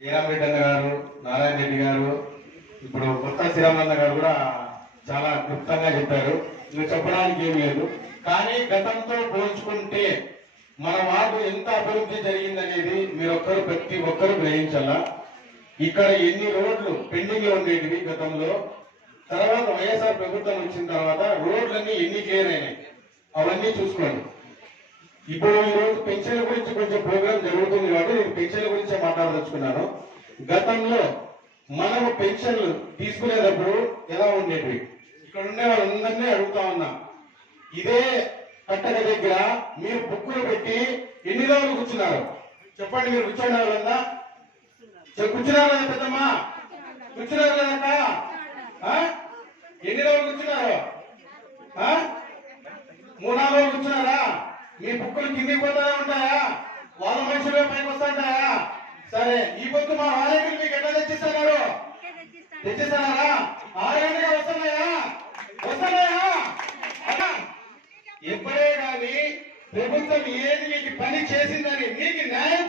జయరామ్ రెడ్డి అన్న గారు, నారాయణ రెడ్డి గారు, ఇప్పుడు కొత్త శ్రీరామన్న గారు కూడా చాలా క్లుప్తంగా చెప్పారు. ఇది చెప్పడానికి ఏం లేదు. కానీ గతంతో పోల్చుకుంటే మన వార్డు ఎంత అభివృద్ధి జరిగిందనేది ప్రతి ఒక్కరు గ్రహించాలా. ఇక్కడ ఎన్ని రోడ్లు పెండింగ్ లో ఉండేటివి గతంలో, తర్వాత వైఎస్ఆర్ ప్రభుత్వం వచ్చిన తర్వాత రోడ్లన్నీ ఎన్ని క్లియర్ అయినాయి అవన్నీ చూసుకోండి. ఇప్పుడు ఈ రోజు పెన్షన్ల గురించి కొంచెం ప్రోగ్రామ్ జరుగుతుంది కాబట్టి నేను పెన్షన్ల గురించే మాట్లాడదలుచుకున్నాను. గతంలో మనము పెన్షన్లు తీసుకునేటప్పుడు ఎలా ఉండేవి, ఇక్కడ ఉండే వాళ్ళందరినీ అడుగుతా ఉన్నా. ఇదే కట్టడ దగ్గర మీరు బుక్కులు పెట్టి ఎన్ని రోజులు కూర్చున్నారు చెప్పండి? మీరు కూర్చున్న వాళ్ళందా కూర్చున్నారు కదా పెద్దమ్మా? కూర్చున్నారు కదక్క? ఎన్ని రోజులు కూర్చున్నారు? 3-4 రోజులు కూర్చున్నారా? మీ బుక్కులు కిందికి పోతానే ఉంటాయా? వాళ్ళ మనుషులే పైకి వస్తుంటాయా? సరే, ఈ పొద్దు మా వాలంటీర్లు మీకు ఎట్లా తెచ్చిస్తున్నారు? తెచ్చిస్తున్నారా? 6 గంటలుగా వస్తున్నాయా? ఎప్పుడే కానీ ప్రభుత్వం ఏది మీకు పని చేసిందని మీకు న్యాయం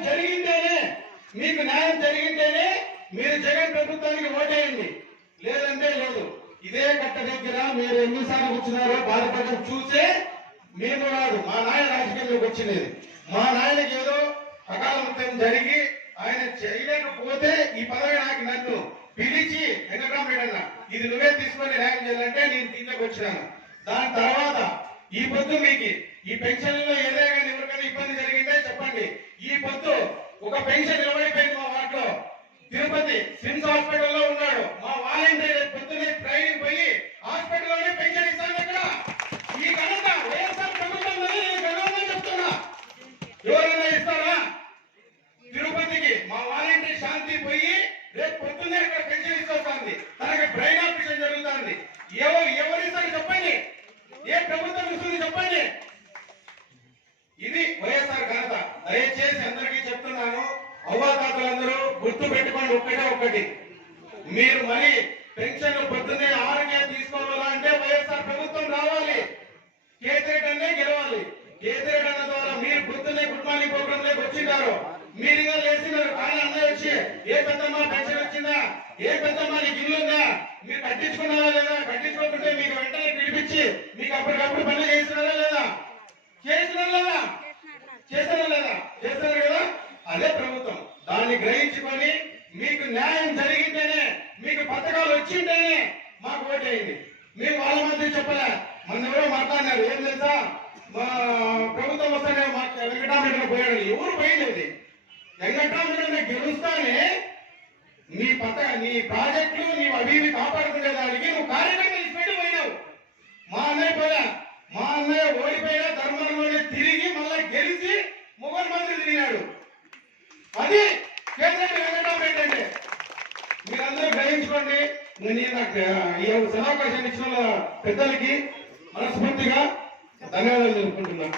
జరిగింటేనే మీరు జగన్ ప్రభుత్వానికి ఓటేయండి, లేదంటే లేదు. ఇదే కట్ట దగ్గర మీరు ఎన్నిసార్లు కూర్చున్నారో బాధపడడం చూసే మేము కాదు, మా నాయన రాజకీయంలోకి వచ్చినది. మా నాయనకి ఏదో అకాలంతం జరిగి ఆయన చేయలేకపోతే ఈ పదవి నన్ను పిలిచి వెంకటరామరెడ్డి ఇది నువ్వే తీసుకొని న్యాయం చేయాలంటే నేను దీంట్లోకి వచ్చినాను. దాని తర్వాత ఈ పొద్దు మీకు ఈ పెన్షన్లో ఏదైనా కానీ ఎవరికైనా ఇబ్బంది జరిగిందే చెప్పండి. ఈ పొద్దు ఒక పెన్షన్ నిలబడిపోయింది మా వార్డులో. తిరుపతి సిమ్స్ హాస్పిటల్లో ఉన్నాడు మా వాలంటీర్, పొద్దునే ట్రైనింగ్ పోయి హాస్పిటల్లోనే పెన్షన్ ఇస్తాను. ఇక్కడ ఈ ఘనత వైఎస్ఆర్ ప్రభుత్వం నేను గర్వంగా చెప్తున్నా. ఎవరైనా ఇస్తారా? తిరుపతికి మా వాలంటీర్ శాంతి పోయి రేపు పొద్దున్నే ఇక్కడ పెన్షన్ ఇస్తుంది. తనకి బ్రెయిన్ ఆపరేషన్ జరుగుతుంది. ఎవరిస్తారు చెప్పండి? ఏ ప్రభుత్వం ఇస్తుంది చెప్పండి? ఇది వైఎస్ఆర్ ఘనత. దయచేసి అందరికీ చెప్తున్నాను, అవ్వాతాతలందరూ గుర్తు పెట్టుకోండి. ఒక్కటి మీరు మరి పెన్షన్ పొద్దున్నే 6కే తీసుకోవాలంటే వైఎస్ఆర్ ప్రభుత్వం రావాలి, కేతిరెడ్డి అన్నే గెలవాలి. కేతిరెడ్డి అన్న ద్వారా మీరు పొద్దున్నే గుడ్ మార్నింగ్ ప్రోగ్రామ్ లోకి వచ్చింటారు, మీరుగా చేసినారు. కానీ అన్నయ్య వచ్చి ఏ పెద్దమ్మా పెన్షన్ వచ్చిందా, ఏ పెద్దమ్మా నీకు ఇల్లు ఉందా, మీరు కట్టించుకున్నారా లేదా, కట్టించుకోకుంటే మీకు వెంటనే పిలిపించి మీకు అప్పటికప్పుడు పనులు చేస్తున్నారా లేదా? చేస్తున్నారు కదా? అదే ప్రభుత్వం. దాన్ని గ్రహించుకొని మీకు న్యాయం జరిగింటేనే, మీకు పథకాలు వచ్చింటేనే మాకు ఓటేయండి. మేము వాళ్ళ మధ్య చెప్పలే. మన ఎవరో మాట్లాడినారు, ఏం తెలుసా, ప్రభుత్వం వస్తానే వెంకటరామరెడ్డి పోయాడు. ఎవరు పోయలేదు. వెంకటరామరెడ్డి గెలుస్తానే నీ ప్రాజెక్టులు నీ అభివృద్ధి కాపాడుకునే దానికి నువ్వు కార్యక్రమం ఇచ్చిపెట్టి పోయినావు. మా అన్నయ్య ఓడిపోయినా ధర్మంలోనే తిరిగి మళ్ళీ గెలిచి మొగల్ మంత్రి తిరిగినాడు. అది కేంద్రంలో వెంకటరామరెడ్డి అంటే. మీరందరూ గ్రహించుకోండి. నేను నాకు ఈ సమావేశం ఇచ్చిన పెద్దలకి మనస్ఫూర్తిగా ధన్యవాదాలు తెలుపుకుంటున్నాను.